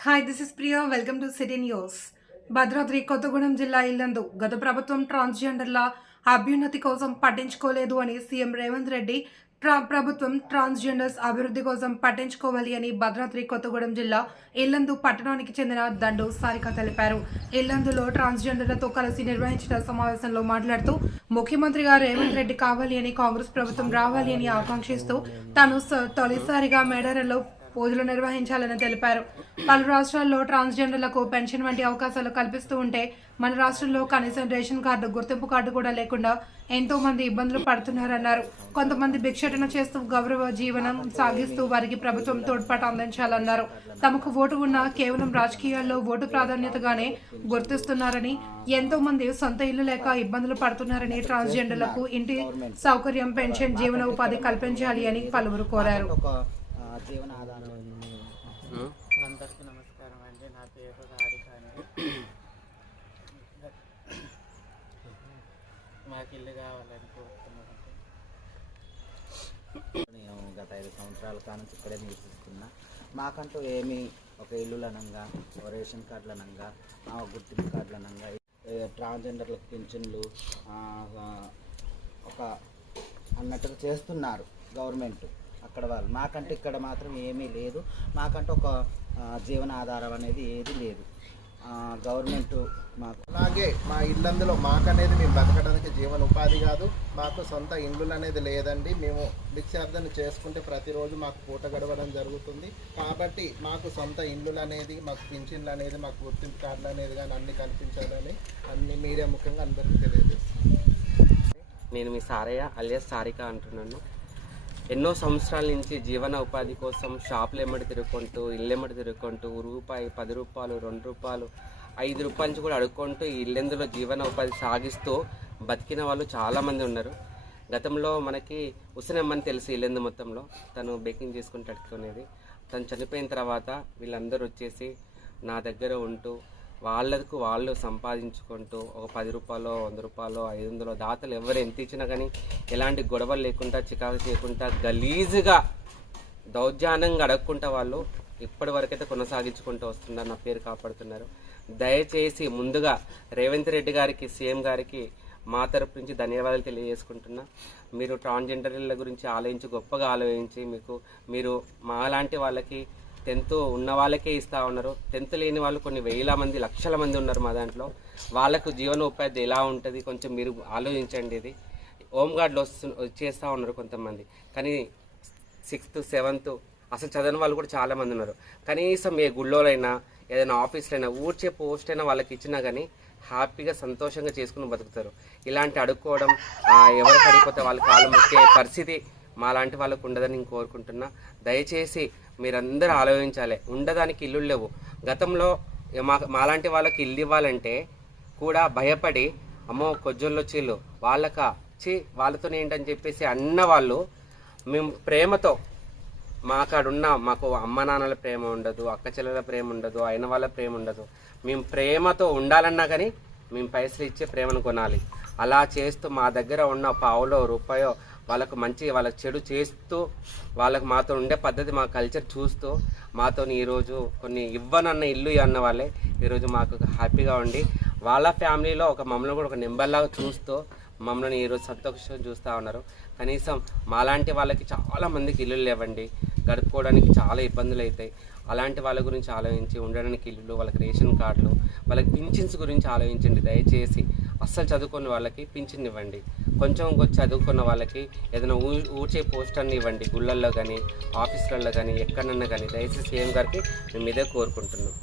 Hi this is Priya welcome to city news Bhadradri Kothagudem జిల్లా ఇల్లందు గత ప్రభుత్వం ట్రాన్స్జెండర్ల అభ్యున్నతి కోసం పట్టించుకోలేదు అని సీఎం రేవంత్ రెడ్డి ట్రా- ప్రభుత్వం ట్రాన్స్జెండర్స్ అభివృద్ధి కోసం పట్టించుకోవాలి అని భద్రాద్రి కొత్తగూడెం జిల్లా ఇల్లందు పట్టణానికి చెందిన దండు సారిక తెలిపారు. ఇల్లందులో ట్రాన్స్జెండర్లతో కలిసి నిర్వహించిన సమావేశంలో మాట్లాడుతూ ముఖ్యమంత్రిగా రేవంత్ రెడ్డి కావాలి అని కాంగ్రెస్ ప్రభుత్వం రావాలి అని ఆకాంక్షిస్తూ తాను స- తొలిసారిగా మేడారంలో పూజలు నిర్వహించాలని తెలిపారు. పలు రాష్ట్రాల్లో ట్రాన్స్జెండర్లకు పెన్షన్ వంటి అవకాశాలు కల్పిస్తూ ఉంటే మన రాష్ట్రంలో కనీసం రేషన్ కార్డు గుర్తింపు కార్డు కూడా లేకుండా ఎంతో మంది ఇబ్బందులు పడుతున్నారన్నారు. కొంతమంది భిక్షటన చేస్తూ గౌరవ జీవనం సాగిస్తూ వారికి ప్రభుత్వం తోడ్పాటు అందించాలన్నారు. తమకు ఓటు ఉన్న కేవలం రాజకీయాల్లో ఓటు ప్రాధాన్యతగానే గుర్తిస్తున్నారని ఎంతో మంది సొంత ఇల్లు లేక ఇబ్బందులు పడుతున్నారని ట్రాన్స్జెండర్లకు ఇంటి సౌకర్యం పెన్షన్ జీవన ఉపాధి కల్పించాలి అని పలువురు కోరారు. జీవన ఆధారం అందరికీ నమస్కారం అండి. నా పేరు రాధిక మాకు ఇల్లు కావాలని కోరుతున్నాను నేను గత ఐదు సంవత్సరాల కానుంచి ఇక్కడే నివసిస్తున్నా. మాకంటూ ఏమీ ఒక ఇల్లు అనంగా ఒక రేషన్ కార్డులు అనంగా ఆ, గుర్తింపు కార్డులు అనంగా ట్రాన్స్జెండర్లకు పింఛన్లు ఆ, ఆ, ఒక అన్నట్టుగా చేస్తున్నారు గవర్నమెంట్. అక్కడ వాళ్ళు. మాకంటే ఇక్కడ మాత్రం ఏమీ లేదు. మాకంటే ఒక జీవన ఆధారం అనేది ఏది లేదు. ఆ, గవర్నమెంట్ మాకు అలాగే మా ఇల్లందులో మాకనేది మేము బతకడానికి జీవన ఉపాధి కాదు. మాకు సొంత ఇండ్లు అనేది లేదండి. మేము భిక్షార్థన చేసుకుంటే ప్రతిరోజు మాకు పూట గడవడం జరుగుతుంది. కాబట్టి మాకు సొంత ఇండ్లు అనేది మాకు పింఛన్లు అనేది మాకు గుర్తింపు కార్డులు అనేది కానీ అన్ని కల్పించాలని అన్ని మీడియా ముఖ్యంగా అందరికీ తెలియజేస్తుంది నేను మీ సారయ్య అలియాస్ సారిక అంటున్నాను. ఎన్నో సంవత్సరాల నుంచి జీవన ఉపాధి కోసం షాపులు ఎమ్మడి తిరుగుకుంటూ ఇల్లు ఎమ్మడి తిరుగుకుంటూ రూపాయి పది రూపాయలు రెండు రూపాయలు ఐదు రూపాయల నుంచి కూడా అడుక్కుంటూ ఇల్లెందులో జీవన ఉపాధి సాగిస్తూ బతికిన వాళ్ళు చాలామంది ఉన్నారు. గతంలో మనకి ఉసినమ్మని తెలుసు ఇల్లెందు మొత్తంలో. తను బేకింగ్ చేసుకుంటూ అడుక్కునేది. తను చనిపోయిన తర్వాత వీళ్ళందరూ వచ్చేసి నా దగ్గర ఉంటూ వాళ్ళకు వాళ్ళు సంపాదించుకుంటూ ఒక పది రూపాయలు వంద రూపాయలు ఐదు వందలు దాతలు ఎవరు ఎంత ఇచ్చినా కానీ ఎలాంటి గొడవలు లేకుండా చికాకు చేయకుండా గలీజుగా దౌర్జానంగా అడగకుండా వాళ్ళు ఇప్పటి వరకైతే కొనసాగించుకుంటూ వస్తున్నారు. నా పేరు కాపాడుతున్నారు. దయచేసి ముందుగా రేవంత్ రెడ్డి గారికి సీఎం గారికి మా తరపు నుంచి ధన్యవాదాలు తెలియజేసుకుంటున్నా. మీరు ట్రాన్స్జెండర్ల గురించి ఆలోచించి గొప్పగా ఆలోచించి మీకు మీరు మాలాంటి వాళ్ళకి టెన్త్ ఉన్న వాళ్ళకే ఇస్తూ ఉన్నారు. టెన్త్ లేని వాళ్ళు కొన్ని వేల మంది లక్షల మంది ఉన్నారు మా దాంట్లో. వాళ్ళకు జీవనోపాధి ఎలా ఉంటుంది కొంచెం మీరు ఆలోచించండి ఇది. హోమ్ గార్డులు వస్తు వచ్చేస్తూ ఉన్నారు కొంతమంది. కానీ సిక్స్త్ సెవెంత్ అసలు చదవని వాళ్ళు కూడా చాలామంది ఉన్నారు. కనీసం ఏ గుళ్ళోలైనా ఏదైనా ఆఫీస్లో అయినా ఊడ్చే పోస్ట్ అయినా వాళ్ళకి ఇచ్చినా కానీ హ్యాపీగా సంతోషంగా చేసుకుని బతుకుతారు. ఇలాంటి అడుక్కోవడం ఆ, ఎవరికి అడిగిపోతే వాళ్ళకి కాలు పరిస్థితి మాలాంటి వాళ్ళకు ఉండదని నేను కోరుకుంటున్నా. దయచేసి మీరందరూ ఆలోచించాలి. ఉండడానికి ఇల్లు లేవు. గతంలో మా మాలాంటి వాళ్ళకి ఇల్లు ఇవ్వాలంటే కూడా భయపడి అమ్మో కొజ్జోళ్ళు వచ్చిళ్ళు వాళ్ళక చి వాళ్ళతో ఏంటని చెప్పేసి అన్న వాళ్ళు మేము ప్రేమతో మాకాడున్న మాకు అమ్మ నాన్నల ప్రేమ ఉండదు అక్క చెల్లెల ప్రేమ ఉండదు అయిన వాళ్ళ ప్రేమ ఉండదు. మేము ప్రేమతో ఉండాలన్నా కానీ మేము పైసలు ఇచ్చే ప్రేమను కొనాలి. అలా చేస్తూ మా దగ్గర ఉన్న పావులో రూపాయో వాళ్ళకు మంచి వాళ్ళకి చెడు చేస్తూ వాళ్ళకు మాతో ఉండే పద్ధతి మా కల్చర్ చూస్తూ మాతో ఈరోజు కొన్ని ఇవ్వనన్న ఇల్లు అన్న వాళ్ళే ఈరోజు మాకు హ్యాపీగా ఉండి వాళ్ళ ఫ్యామిలీలో ఒక మమ్మల్ని కూడా ఒక నెంబర్లాగా చూస్తూ మమ్మల్ని ఈరోజు సంతోషం చూస్తూ ఉన్నారు. కనీసం మాలాంటి వాళ్ళకి చాలా మందికి ఇల్లు లేవండి. గడుపుకోవడానికి చాలా ఇబ్బందులు అవుతాయి. అలాంటి వాళ్ళ గురించి ఆలోచించి ఉండడానికి ఇల్లులు వాళ్ళకి రేషన్ కార్డులు వాళ్ళకి పింఛన్స్ గురించి ఆలోచించండి. దయచేసి అస్సలు చదువుకున్న వాళ్ళకి పింఛన్ ఇవ్వండి. కొంచెం కొంచెం చదువుకున్న వాళ్ళకి ఏదైనా ఊ ఊడ్చే పోస్టర్ని ఇవ్వండి. గుళ్ళల్లో కానీ ఆఫీసులలో కానీ ఎక్కడన్నా కానీ దయచేసి సీఎం గారికి మేము ఇదే కోరుకుంటున్నాం.